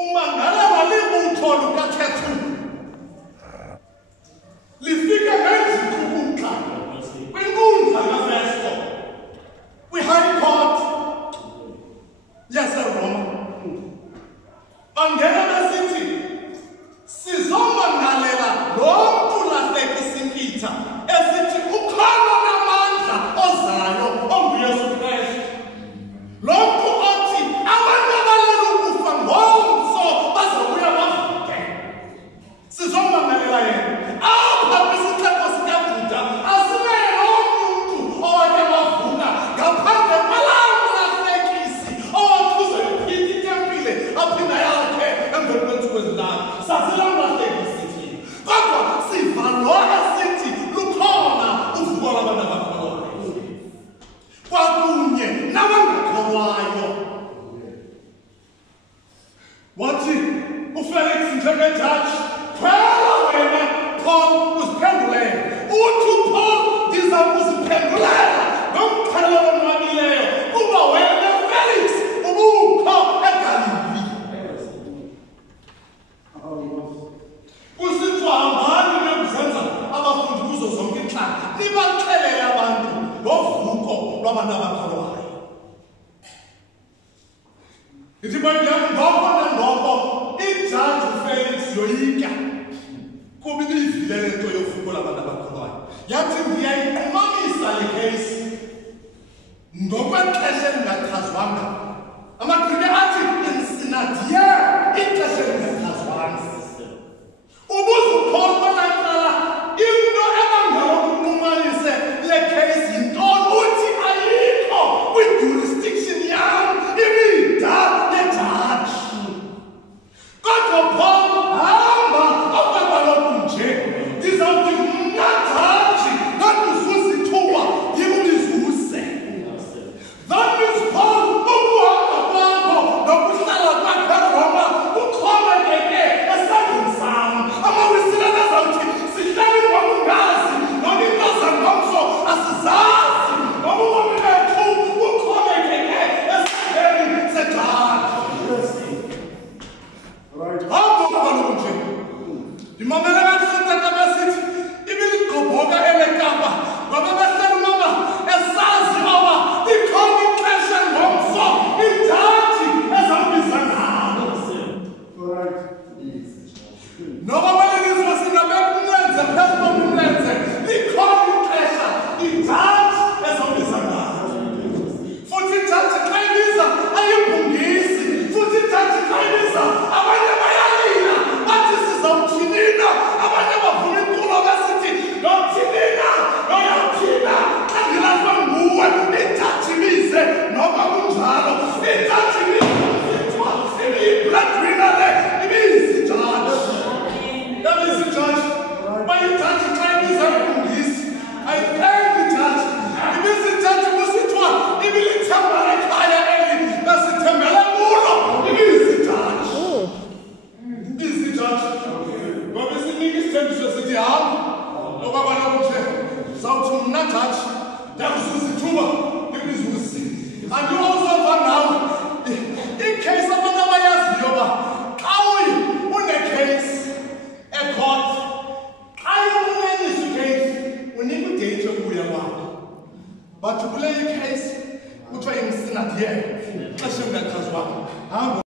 umangala walibutho lukakhethu lifika ngezikhukutha kwinkundla kaFesto kwi-High Court yaseRoma. Bangena besithi sizomangalela lo mntu lahlekisinkitha esithi ukhona namandla ozayo onguYesu Kristu. Lo mntu othi abantu abalele ukufa ngomso bazobuya bavuke. Sizomangalela yena. Apha kwisixeko sikaJuda asibe nomntu owake wavuka ngaphandle kwalawo lahlekisi owathuza iphithi itempile aphinda yakhe emveni kweentsuku ezintathu. Sasilaa lahlekisi thina. Kodwa siva lo esithi lukhona uvuko lwabantu abakholwayo kwakunye nabangakholwayo. Wathi uFelix njengejaji, khwela wena Paul uziphendulela. Uthi uPaul ndiza kuziphendulela ngomxhelo onwabileyo kuba wena Felix ubukho eGalili. Kusithiwa hambani niyokuzenza abafundi kuzo zonke intlanga nibaxelele abantu ngovuko lwabantu abakholwayo. Ithi iBhayibhile yathi ngoko nangoko ijaji uFelix yoyika kuba ibiyivile le nto yovuko lwabantu abakholwayo. Yathi ndiyayinqumamisa le case ngokwexesha elingachazwanga.